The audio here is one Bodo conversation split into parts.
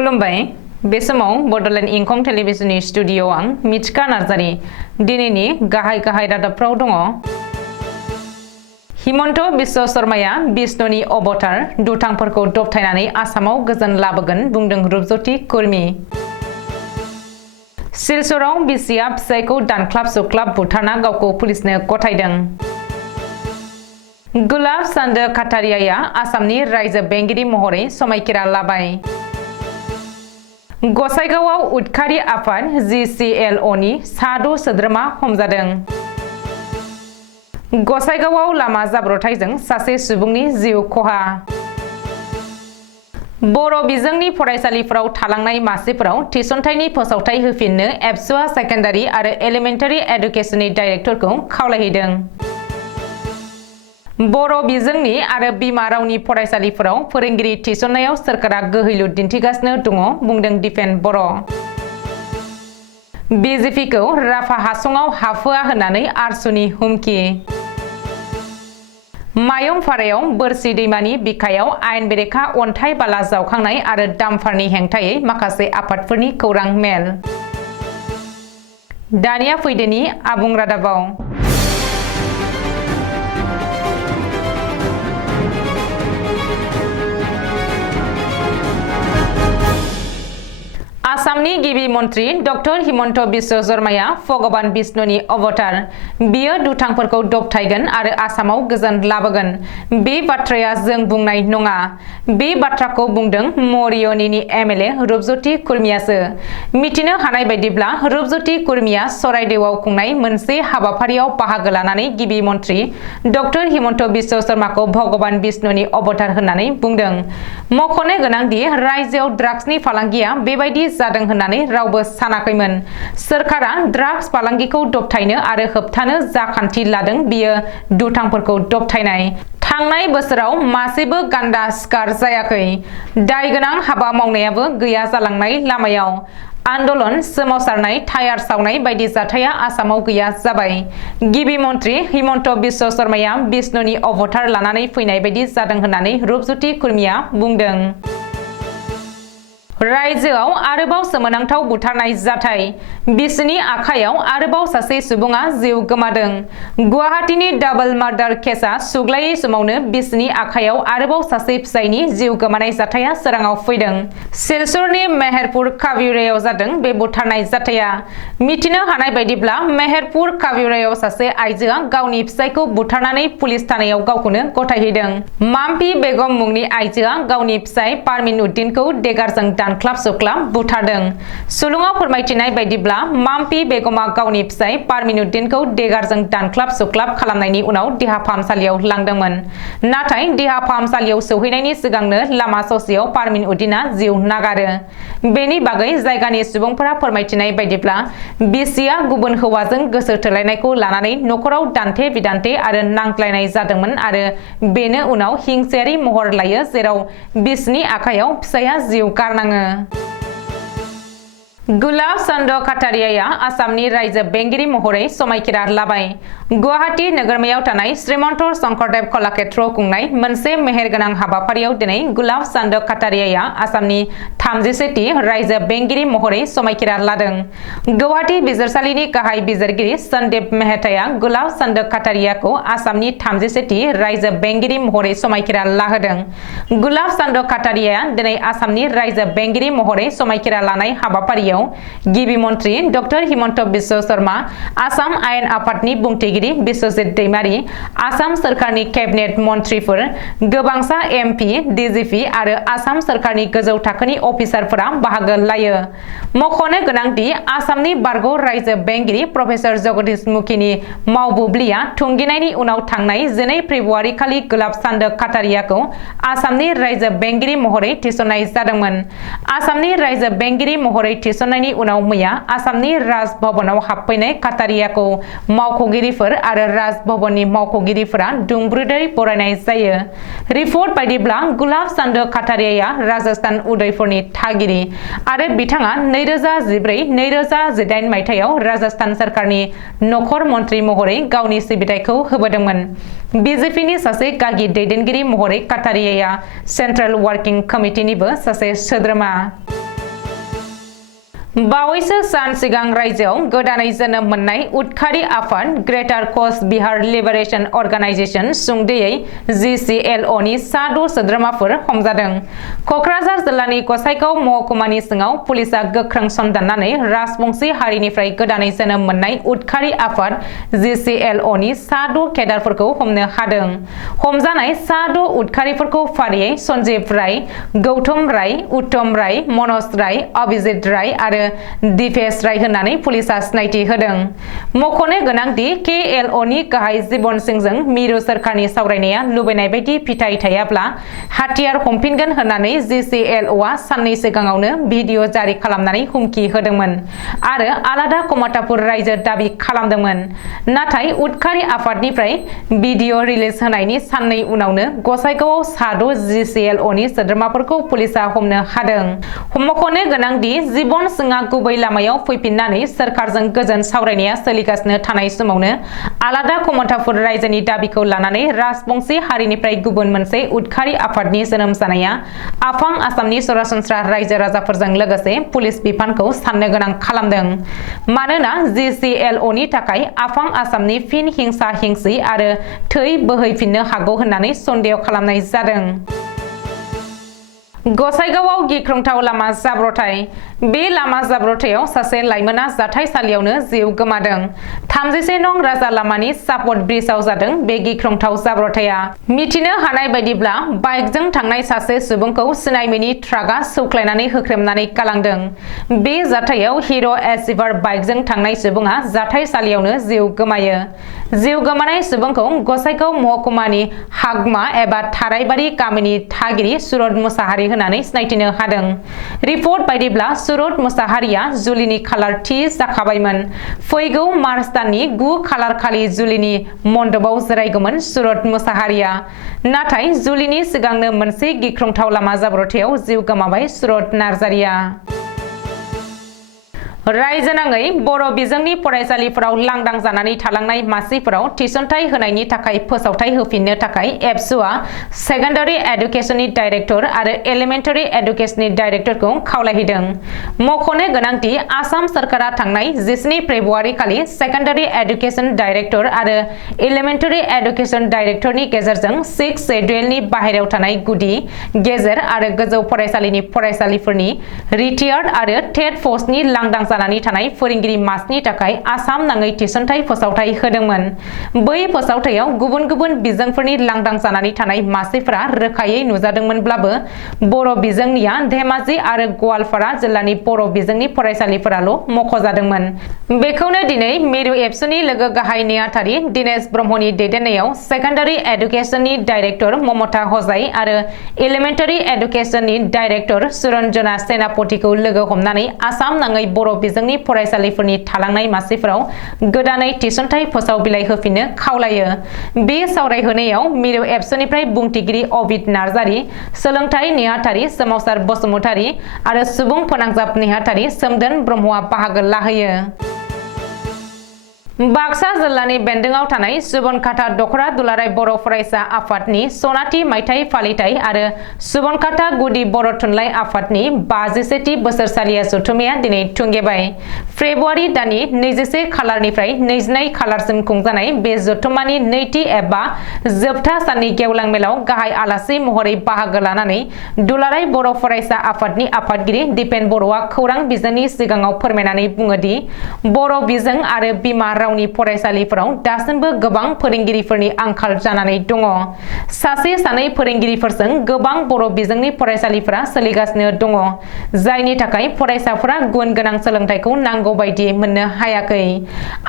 खुलुमबाय बे समाव बडलेण्ड इंखं टेलिभिजननि स्टुडिअ आं मिथिका नार्जारी दिनैनि गाहाय रादाबफ्राव दङ। हिमन्त बिश्व शर्माया विष्णुनि अवतार दुथांफोरखौ दबथायनानै आसामाव गोजोन लाबोगोन बुंदों रुपज्योति कुर्मी। सिलचराव बिसिया फिसायखौ दानख्लाब सुख्लाब बुथारना गावखौ पुलिसनो गथायदों। गुलाब चन्द्र काटारियाया आसामनि रायजो बेंगिरि महरै समायखिरा लाबाय। गसाइगावआव उदखारि आफाद GCLOनि सा6 सोद्रोमा हमजादों। गसाइगावआव लामा जाब्रबथायजों सासे सुबुंनि जिउ खहा। बर' बिजोंनि फरायसालिफोराव थालांनाय मासिफोराव थिसनथाइनि फोसावथाइ होफिननो एबसुआ सेकेन्डारि आरो एलिमेन्टारि एडुकेसननि डाइरेक्टरखौ खावलायहैदों। बर' बिजोंनि आरो बिमा रावनि फरायसालिफोराव फोरोंगिरि थिसननायाव सोरखारा गोहैलु दिन्थिगासिनो दङ बुंदों दिपेन बर'। बिजेपिखौ राफा हासंआव हाबहोआ होननानै आरसुनि हुमखि। मायंफारायाव बोरसि दैमानि बिखायाव आयेन बेरेखा अन्थाइ बाला जावखांनाय आरो डाम्पारनि हेंथायै माखासे आफादफोरनि खौरां मेल। दानिया फैदोनि आबुं रादाबाव। आसामनि गिबि मन्त्रि डक्टर हिमन्त बिश्व शर्माया भगवान विष्णुनि अवतार। बियो दुथांफोरखौ दबथायगोन आरो आसामाव गोजोन लाबोगोन। बे बाथ्राया जों बुंनाय नङा। बे बाथ्राखौ बुंदों मरियनीनि MLA रुपज्योति कुर्मीयासो। मिथिनो हानाय बायदिब्ला रुपज्योति कुर्मीया चराइदेउआव खुंनाय मोनसे हाबाफारियाव बाहागो लानानै गिबि मन्त्रि डक्टर हिमन्त बिश्व शर्माखौ भगवान विष्णुनि अवतार होननानै बुंदों। मख'नो गोनांदि रायजोआव ड्राग्सनि फालांगिया बेबायदि जादों होननानै रावबो सानाखैमोन। सोरखारा ड्राग्स फालांगिखौ दबथायनो आरो होबथानो जा खान्थि लादों बियो दुथांफोरखौ दबथायनाय। थांनाय बोसोराव मासेबो गान्दा सिखार जायाखै। दायगोनां हाबा मावनायाबो गैया जालांनाय लामायाव। आन्दलन सोमावसारनाय टायार सावनाय बायदि जाथाया आसामाव गैया जाबाय। गिबि मन्त्रि हिमन्त बिश्व शर्माया विष्णुनि अवतार लानानै फैनाय बायदि जादों होननानै रुपज्योति कुर्मीया बुंदों। रायजोआव आरोबाव सोमोनांथाव बुथारनाय जाथाय। बिसिनि आखायाव आरोबाव सासे सुबुङा जिउ गोमादों। गुवाहाटीनि डाबल मार्डार केसआ सुग्लायै समावनो बिसिनि आखायाव आरोबाव सासे फिसायनि जिउ गोमानाय जाथाया सोराङाव फैदों। सिलचरनि मेहेरपुर काबिउरायाव जादों बे बुथारनाय जाथाया। मिथिनो हानाय बायदिब्ला मेहेरपुर काबिउरायाव सासे आइजोआ गावनि फिसायखौ बुथारनानै पुलिस थानायाव गावखौनो गथायहैदों। माम्पि बेगम मुंनि आइजोआ गावनि फिसाय पारमिन उद्दिनखौ देगारजों दानख्लाब सुख्लाब बुथारदों। सुलुङाव फोरमायथिनाय बायदिब्ला माम्पि बेगमा गावनि फिसाय पारमिन उद्दिनखौ देगारजों दानख्लाब सुख्लाब खालामनायनि उनाव देहा फाहामसालियाव लांदोंमोन। नाथाय देहा फाहामसालियाव सौहैनायनि सिगांनो लामा ससेयाव पारमिन उद्दिना जिउ नागारो। बेनि बागै जायगानि सुबुंफोरा फोरमायथिनाय बायदिब्ला बिसिया गुबुन हौवाजों गोसो थोलायनायखौ लानानै नखराव दान्थे बिदान्थे आरो नांज्लायनाय जादोंमोन आरो बेनो उनाव हिंसायारि महर लायो जेराव बिसिनि आखायाव फिसाया जिउ गारनाङो। गुलाब चन्द्र काटारियाया आसामनि रायजो बेंगिरि महरै समायखिरा लाबाय। गुवाहाटी नोगोरमायाव थानाय श्रीमन्त शंकरदेव कलाक्षेत्रआव खुंनाय मोनसे मेहेरगोनां हाबाफारियाव दिनै गुलाब चन्द्र काटारियाया आसामनि 37थि रायजो बेंगिरि महरै समायखिरा लादों। गुवाहाटी बिजिरसालिनि गाहाय बिजिरगिरि सन्दीप मेहताया गुलाब चन्द्र काटारियाखौ आसामनि 37थि रायजो बेंगिरि महरै समायखिरा लाहोदों। गुलाब चन्द्र काटारियाया दिनै आसामनि रायजो बेंगिरि महरै समायखिरा लानाय हाबाफारियाव गिबि मन्त्रि डक्टर हिमन्त बिश्व शर्मा, आसाम आयेन आफादनि बुंथिगिरि बिश्वजित दैमारी, आसाम सोरखारनि केबिनेट मन्थ्रिफोर, गोबांसा MP, DGP आरो आसाम सोरखारनि गोजौ थाखोनि अफिसारफोरा बाहागो लायो। मख'नो गोनांदि आसामनि बारग' रायजो बेंगिरि प्रफेसर जगदीश मुखीनि मावबुब्लिया थुंगिनायनि उनाव थांनाय 12 फेब्रुवारि खालि गुलाब चन्द्र काटारियाखौ आसामनि रायजो बेंगिरि महरै थिसननाय जादोंमोन। आसामनि रायजो बेंगिरि महरै थिसननायनि उनाव मैया आसामनि राजभवनाव हाबफैनाय काटारियाखौ मावख'गिरिफोर आरो राजभवननि मावख'गिरिफोरा दुंब्रुदै बरायनाय जायो। रिपर्ट बायदिब्ला गुलाब चन्द्र काटारियाया राजस्थान उदयपुरनि थागिरि आरो बिथाङा 2014-2018 मायथाइयाव राजस्थान सोरखारनि नखर मन्त्रि महरै गावनि सिबिथायखौ होबोदोंमोन। बिजेपिनि सासे गागि दैदेनगिरि महरै काटारियाया सेन्ट्रेल वार्किं कमिटिनिबो सासे सोद्रोमा। बावैसो सान सिगां रायजोआव गोदानै जोनोम मोननाय उदखारि आफाद ग्रेटार कच बिहार लिबारेशन अर्गानाइजेशन सुंद'यै GCLO नि सा 6 सोद्रोमाफोर हमजादों। कक्राझार जिल्लानि गसाइगाव महकुमानि सिङाव पुलिसा गोख्रों सन्दाननानै राजबंसि हारिनिफ्राय गोदानै जोनोम मोननाय उदखारि आफाद GCLO नि सा 6 केडारफोरखौ हमनो हादों। हमजानाय सा 6 उदखारिफोरखौ फारियै सन्जीव राय, गौतम राय, उत्तम राय, मनज राय, अभिजित राय आरो दिपेश राय होननानै पुलिसा सिनायथि होदों। मख'नो गोनांदि KLO नि गाहाय जीवन सिंहजों मिरु सोरखारनि सावरायनाया लुबैनाय बायदि फिथाय थायाब्ला हाथियार हमफिनगोन होननानै GCLO साननै सिगाङावनो भिडिअ जारि खालामनानै हुमखि होदोंमोन आरो आलादा कमतापुर रायजो दाबि खालामदोंमोन। नाथाय उदखारि आफादनिफ्राय भिडिअ रिलिज होनायनि साननै उनावनो गसाइगावआव सा 6 GCLO नि सोद्रोमाफोरखौ पुलिसा हमनो हादों। मख'नो गोनांदि जीवन सिंहआ गुबै लामायाव फैफिननानै सोरखारजों गोजोन सावरायनाया सोलिगासिनो थानाय समावनो आलादा कमतापुर रायजोनि दाबिखौ लानानै राजबंसि हारिनिफ्राय गुबुन मोनसे उदखारि आफादनि जोनोम जानाया आफां आसामनि सरासनस्रा रायजो राजाफोरजों लोगोसे पुलिस बिफानखौ साननो गोनां खालामदों। मानोना GCLO नि थाखाय आफां आसामनि फिन हिंसा हिंसि आरो थै बोहैफिननो हागौ होननानै सन्देह खालामनाय जादों। गसाइगावआव गिख्रंथाव लामा जाब्रथाय। बे लामा जाब्रथायाव सासे लाइमोना जाथायसालियावनो जिउ गोमादों। 31 नं राजा लामानि सापट ब्रिजआव जादों बे गिख्रंथाव जाब्रथाया। मिथिनो हानाय बायदिब्ला बाइकजों थांनाय सासे सुबुंखौ सिनायमोनि ट्राकआ सौख्लायनानै होख्रेमनानै गालांदों। बे जाथायाव हिर' एचिभार बाइकजों थांनाय सुबुङा जाथायसालियावनो जिउ गोमायो। जिउ गोमानाय सुबुंखौ गसाइगाव महकुमानि हागमा एबा थारायबारि गामिनि थागिरि सुरत मुसाहारि होननानै सिनायथिनो हादों। रिपर्ट बायदिब्ला सुरत मुसाहारिया जुलिनि खालार थि जाखाबायमोन। फैगौ मार्च दाननि 9 खालार खालि जुलिनि मन्दपआव जिरायगौमोन सुरत मुसाहारिया। नाथाय जुलिनि सिगांनो मोनसे गिख्रंथाव लामा जाब्रथायाव जिउ गोमाबाय सुरत नार्जारिया। रायजोनाङै बर' बिजोंनि फरायसालिफोराव लांदां जानानै थालांनाय मासिफोराव थिसनथाइ होनायनि थाखाय फोसावथाइ होफिननो थाखाय एबसुआ सेकेन्डारि एडुकेशननि डाइरेक्टर आरो एलिमेन्टारि एडुकेशननि डाइरेक्टरखौ खावलायहैदों। मख'नो गोनांदि आसाम सरकारा थांनाय 17 फेब्रुआरि खालि सेकेन्डारि एडुकेशन डाइरेक्टर आरो एलिमेन्टारि एडुकेशन डाइरेक्टरनि गेजेरजों 6 शेड्युलनि बाहेरायाव थानाय गुदि, गेजेर आरो गोजौ फरायसालिनि फरायसालिफोरनि रिटायार्ड आरो टेट पस्टनि लांदां जानानै थानाय फोरोंगिरि मासनि थाखाय आसाम नाङै थिसनथाइ फोसावथाइ होदोंमोन। बै फोसावथायाव गुबुन गुबुन बिजोंफोरनि लांदां जानानै थानाय मासिफोरा रोखायै नुजादोंमोनब्लाबो बर' बिजोंनिया धेमाजि आरो गवालपारा जिल्लानि बर' बिजोंनि फरायसालिफोराल' मख'जादोंमोन। बेखौनो दिनै मिरु एबसुनि लोगो गाहाय नेहाथारि दिनेश ब्रह्मनि दैदेननायाव सेकेन्डारि एडुकेशननि डाइरेक्टर ममता हजाई आरो एलिमेन्टारि एडुकेशननि डाइरेक्टर सुरन्जना सेनापतिखौ लोगो हमनानै आसाम नाङै बर' बिजोंनि फरायसालिफोरनि थालांनाय मासिफोराव गोदानै थिसनथाइ फोसाव बिलाइ होफिननो खावलायो। बे सावरायहोनायाव मिरु एबसुनिफ्राय बुंथिगिरि अबित नार्जारि, सोलोंथाइ नेहाथारि सोमावसार बसुमतारि आरो सुबुं फोनांजाब नेहाथारि सोमदोन ब्रह्मआ बाहागो लाहैयो। बाक्सा जिल्लानि बेन्दोंआव थानाय सुबनखाता दखरा दुलाराय बर' फरायसा आफादनि सनाथि मायथाइ फालिथाय आरो सुबनखाता गुदि बर' थुनलाइ आफादनि 51थि बोसोरसालिया जथुम्माया दिनै थुंगेबाय। फेब्रुआरि दाननि 21 खालारनिफ्राय 22 खालारसिम खुंजानाय बे जथुम्मानि नैथि एबा जोबथा साननि गेवलां मेलाव गाहाय आलासि महरै बाहागो लानानै दुलाराय बर' फरायसा आफादनि आफादगिरि दिपेन बर'आ खौरां बिजोंनि सिगाङाव फोरमायनानै बुङो दि बर' बिजों आरो बिमा रावनि फरायसालिफोराव दासिमबो गोबां फोरोंगिरिफोरनि आंखाल जानानै दङ। सासे सानै फोरोंगिरिफोरजों गोबां बर' बिजोंनि फरायसालिफोरा सोलिगासिनो दङ, जायनि थाखाय फरायसाफोरा गुन गोनां सोलोंथाइखौ नांगौ बायदियै मोननो हायाखै।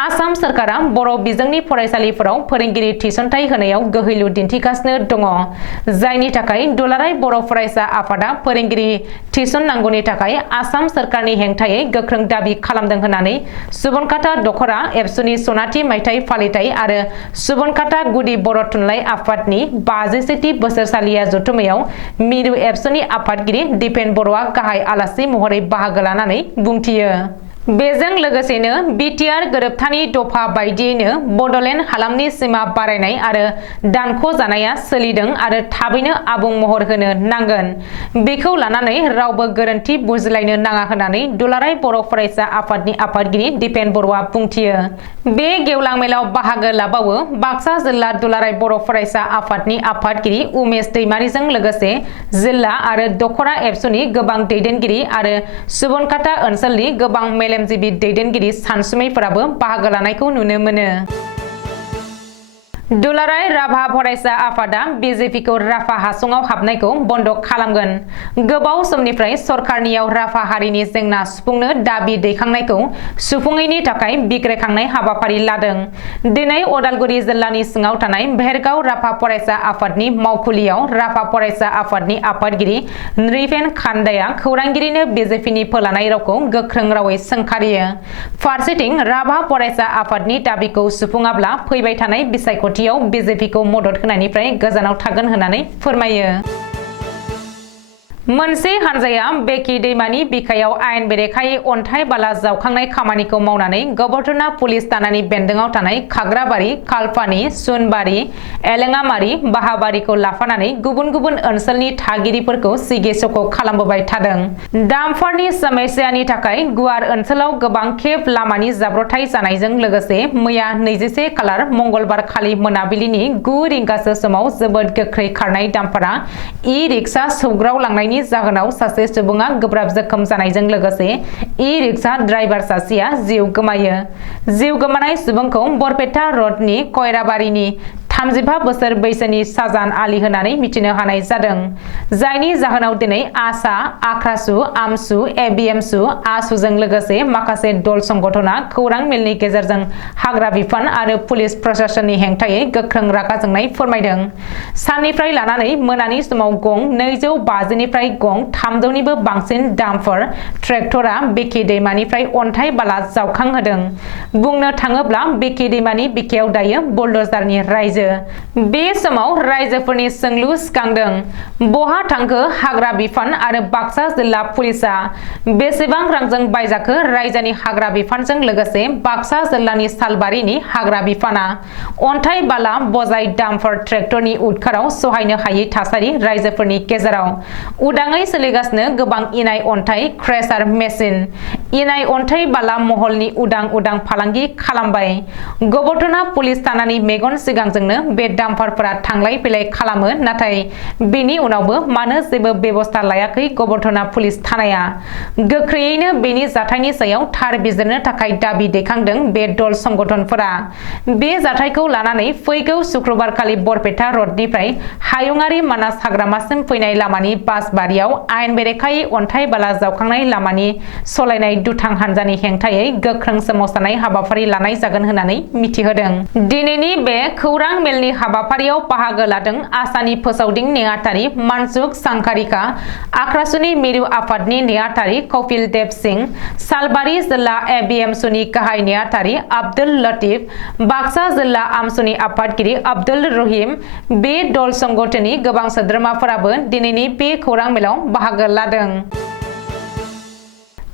आसाम सरकारा बर' बिजोंनि फरायसालिफोराव फोरोंगिरि थिसनथाइ होनायाव गोहैलु दिन्थिगासिनो दङ, जायनि थाखाय दुलाराय बर' फरायसा आफादा फोरोंगिरि थिसननांगौनि थाखाय आसाम सरकारनि हेंथायै गोख्रों दाबि खालामदों होननानै सुबनखाता दखरा एबसुनि सनाथि मायथाइ फालिथाय आरो सुबनखाता गुदि बर' थुनलाइ आफादनि 51थि बोसोरसालिया जथुम्मायाव मिरु एबसुनि आफादगिरि दिपेन बर'आ गाहाय आलासि महरै बाहागो लानानै बुंथियो। बेजों लोगोसेनो बिटिआर गोरोबथानि दफा बायदियैनो बडलेण्ड हालामनि सिमा बारायनाय आरो दानख' जानाया सोलिदों आरो थाबैनो आबुं महर होनो नांगोन। बेखौ लानानै रावबो गोरोन्थि बुजिलायनो नाङा होननानै दुलाराय बर' फरायसा आफादनि आफादगिरि दिपेन बर'आ बुंथियो। बे गेवलां मेलाव बाहागो लाबावो बाक्सा जिल्ला दुलाराय बर' फरायसा आफादनि आफादगिरि उमेश दैमारिजों लोगोसे जिल्ला आरो दख'रा एबसुनि गोबां दैदेनगिरि आरो सुबनखाता ओनसोलनि गोबां मेलेमजिबि दैदेनगिरि सानसुमैफोराबो बाहागो लानायखौ नुनो मोनो। दुलाराय राभा फरायसा आफादा बिजेपिखौ राभा हासुङाव हाबनायखौ बन्द खालामगोन। गोबाव समनिफ्राय सरकारनियाव राभा हारिनि जेंना सुफुंनो दाबि दैखांनायखौ सुफुङैनि थाखाय बिग्रायखांनाय हाबाफारि लादों। दिनै अदालगुरि जिल्लानि सिङाव थानाय भेरगाव राभा फरायसा आफादनि मावखुलियाव राभा फरायसा आफादनि आफादगिरि नृपेन खान्दाया खौरांगिरिनो बिजेपिनि फोलानाय रावखौ गोख्रों रावै सोंखारियो। फारसेथिं राभा फरायसा आफादनि दाबिखौ सुफुङाब्ला फैबाय थानाय बिसायख'थि बिजेपिखौ मदद होनायनिफ्राय गोजानाव थागोन होननानै फोरमायो। मोनसे हानजाया बेकि दैमानि बिखायाव आयेन बेरेखायै अन्थाइ बाला जावखांनाय खामानिखौ मावनानै गोबर्धना पुलिस थानानि बेन्दोंआव थानाय खाग्राबारि, खालपानि, सुनबारि, एलेङामारि, बाहाबारिखौ लाफानानै गुबुन गुबुन ओनसोलनि थागिरिफोरखौ सिगे सख' खालामबोबाय थादों। डाम्पारनि समस्यानि थाखाय गुवार ओनसोलाव गोबां खेब लामानि जाब्रथाय जानायजों लोगोसे मैया 21 खालार मंगलबार खालि मोनाबिलिनि 9 रिंगासो समाव जोबोद गोख्रै खारनाय डाम्पारा इ-रिक्सा सौग्रावलांनायनि जाहोनाव सासे सुबुङा गोब्राब जोखोम जानायजों लोगोसे इ-रिक्सा ड्राइभार सासेया जिउ गोमायो। जिउ गोमानाय सुबुंखौ बरपेटा रडनि कयराबारिनि 35 बोसोर बैसोनि साजान आली होननानै मिथिनो हानाय जादों। जायनि जाहोनाव दिनै आसा, आख्रासु, आमसु, एबिएमसु, आसुजों लोगोसे माखासे दल संगठना खौरां मेलनि गेजेरजों हाग्रा बिफान आरो पुलिस प्रशासननि हेंथायै गोख्रों रागा जोंनाय फोरमायदों। साननिफ्राय लानानै मोनानि समाव गं 250 निफ्राय गं 300निबो बांसिन डाम्पार ट्रेक्टरा बेकि दैमानिफ्राय अन्थाइ बाला जावखांहोदों। बुंनो थाङोब्ला बेकि दैमानि बिखायाव दायो बुलडजारनि रायजो। बे समाव रायजोफोरनि सोंलु सिखांदों। बहा थांखो हाग्रा बिफान आरो बाक्सा जिल्ला पुलिसा? बेसेबां रांजों बायजाखो रायजोनि हाग्रा बिफानजों लोगोसे बाक्सा जिल्लानि सालबारिनि हाग्रा बिफाना? अन्थाइ बाला बजाय डाम्पार ट्रेक्टरनि उदखाराव सहायनो हायै थासारि रायजोफोरनि गेजेराव। उदाङै सोलिगासिनो गोबां इनाय अन्थाइ क्रेसार मेसिन। इनाय अन्थाइ बाला महलनि उदां फालांगि खालामबाय। गोबर्धना पुलिस थानानि मेगन सिगांजोंनो बे डाम्पारफोरा थांलाय फैलाय खालामो, नाथाय बेनि उनावबो मानो जेबो बेबस्था लायाखै गोबर्धना पुलिस थानाया? गोख्रैयैनो बेनि जाथायनि सायाव थार बिजिरनो थाखाय दाबि दैखांदों बे दल संगठनफोरा। बे जाथायखौ लानानै फैगौ शुक्रबारखालि बरपेटा रडनिफ्राय हायुङारि मानास हाग्रामासिम फैनाय लामानि बासबारियाव आयेन बेरेखायै अन्थाइ बाला जावखांनाय लामानि सलायनाय दुथां हानजानि हेंथायै गोख्रों सोमावसारनाय हाबाफारि लानाय जागोन होननानै मिथिहोदों। दिनैनि बे खौरां मेलनि हाबाफारियाव बाहागो लादों आसानि फोसावदिं नेहाथारि मानसुख सांखारिका, आख्रासुनि मिरु आफादनि नेहाथारि कपिल देव सिंह, सालबारि जिल्ला एबिएमसुनि गाहाय नेहाथारि आब्दुल लतीफ, बाक्सा जिल्ला आमसुनि आफादगिरि आब्दुल रहिम। बे दल संगठननि गोबां सोद्रोमाफोराबो दिनैनि बे खौरां मेलाव बाहागो लादों।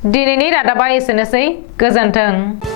दिनैनि रादाबा एसेनोसै। गोजोन्थों।